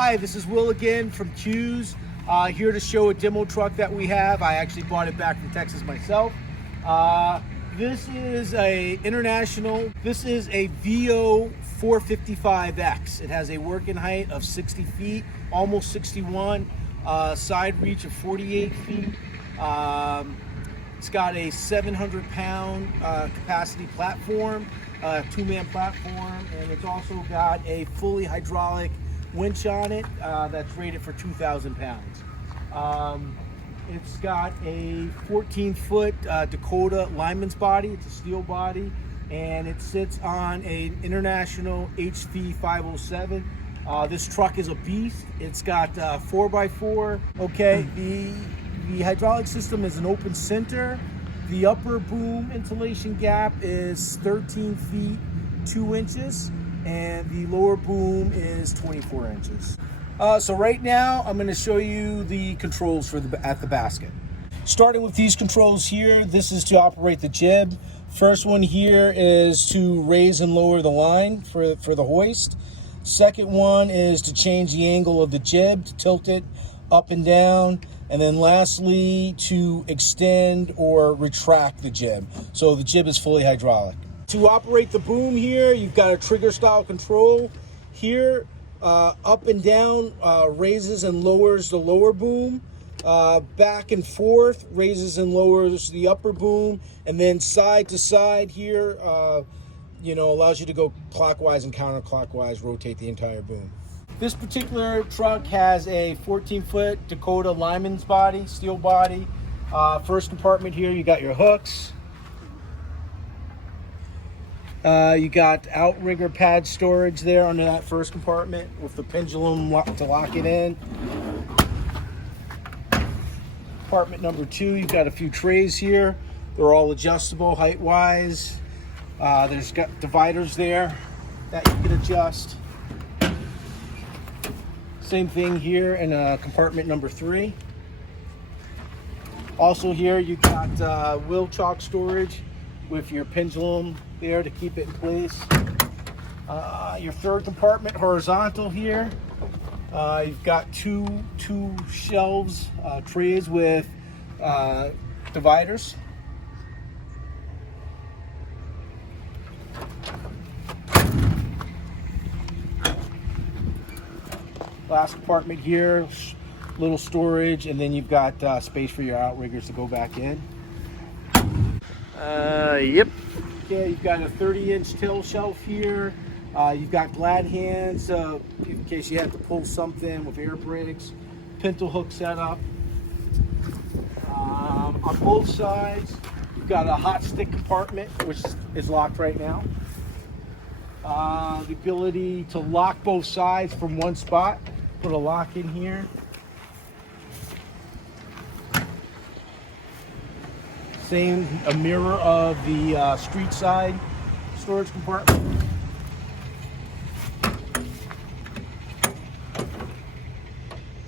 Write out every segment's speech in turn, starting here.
Hi, this is Will again from Q's, here to show a demo truck that we have. I actually bought it back from Texas myself. This is a VO455X. It has a working height of 60 feet, almost 61, side reach of 48 feet. It's got a 700-pound capacity platform, two-man platform, and it's also got a fully hydraulic winch on it that's rated for 2,000 pounds. It's got a 14-foot Dakota lineman's body. It's a steel body, and it sits on an International HV 507. This truck is a beast. It's got 4x4. Okay, the hydraulic system is an open center. The upper boom insulation gap is 13 feet 2 inches, and the lower boom is 24 inches. So right now I'm going to show you the controls for at the basket. Starting with these controls here, this is to operate the jib. First one here is to raise and lower the line for the hoist. Second one is to change the angle of the jib, to tilt it up and down. And then lastly, to extend or retract the jib. So the jib is fully hydraulic. To operate the boom here, you've got a trigger style control. Here, up and down raises and lowers the lower boom. Back and forth raises and lowers the upper boom. And then side to side here, allows you to go clockwise and counterclockwise, rotate the entire boom. This particular truck has a 14-foot Dakota lineman's body, steel body. First compartment here, you got your hooks. You got outrigger pad storage there under that first compartment with the pendulum to lock it in. Compartment number 2, you've got a few trays here. They're all adjustable height-wise. There's got dividers there that you can adjust. Same thing here in compartment number 3. Also here you got wheel chock storage with your pendulum there to keep it in place. Your third compartment horizontal here. You've got two shelves, trays with dividers. Last compartment here, little storage, and then you've got space for your outriggers to go back in. Yep. Okay, you've got a 30-inch tail shelf here. You've got glad hands in case you have to pull something with air brakes. Pintle hook setup. On both sides, you've got a hot stick compartment, which is locked right now. The ability to lock both sides from one spot. Put a lock in here. Same, a mirror of the street side storage compartment.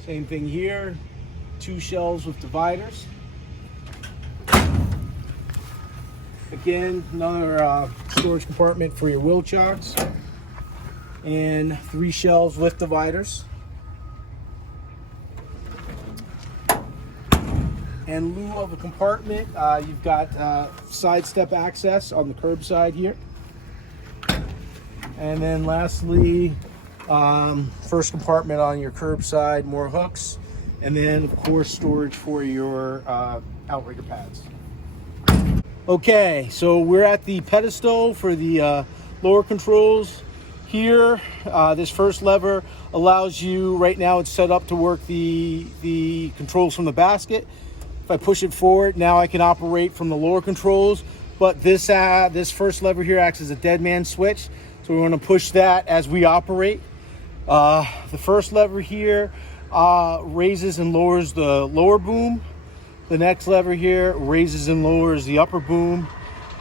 Same thing here, 2 shelves with dividers. Again, another storage compartment for your wheel chocks, and 3 shelves with dividers. In lieu of a compartment, you've got side step access on the curb side here. And then lastly, first compartment on your curb side, more hooks. And then of course storage for your outrigger pads. Okay, so we're at the pedestal for the lower controls. Here, this first lever allows you, right now it's set up to work the controls from the basket. If I push it forward, now I can operate from the lower controls, but this first lever here acts as a dead man switch, so we want to push that as we operate. The first lever here raises and lowers the lower boom. The next lever here raises and lowers the upper boom.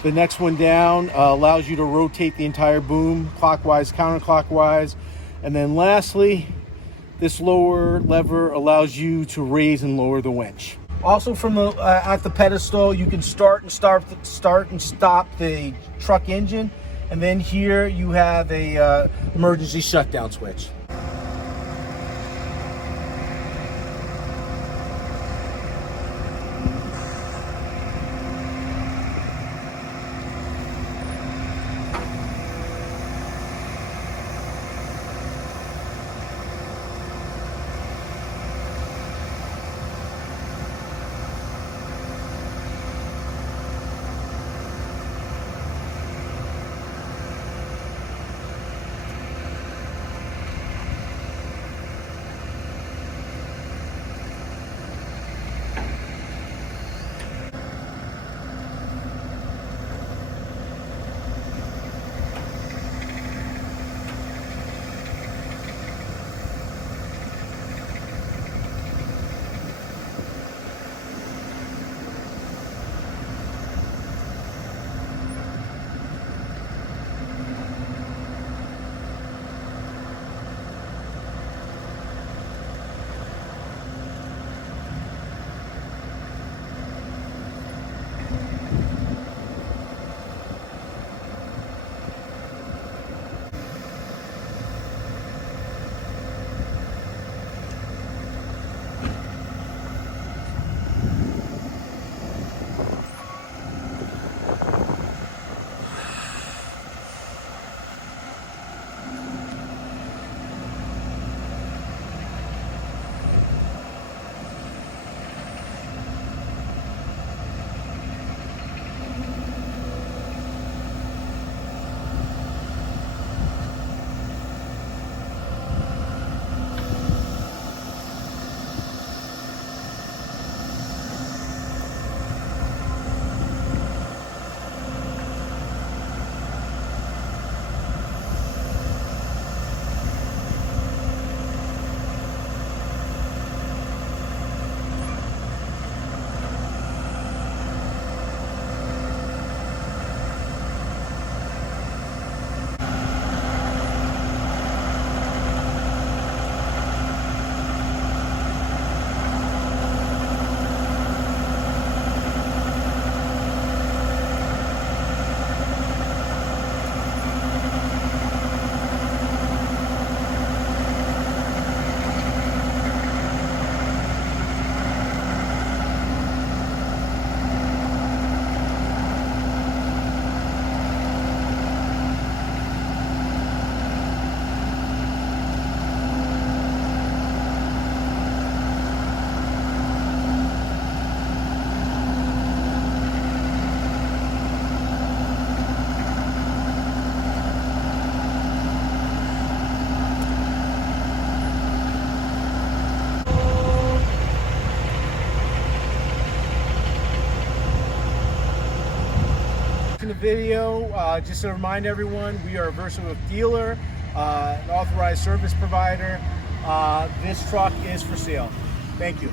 The next one down allows you to rotate the entire boom clockwise, counterclockwise. And then lastly, this lower lever allows you to raise and lower the winch. Also from the at the pedestal, you can start and stop the truck engine, and then here you have a emergency shutdown switch. the video. Just to remind everyone, we are a Versalift dealer, an authorized service provider. This truck is for sale. Thank you.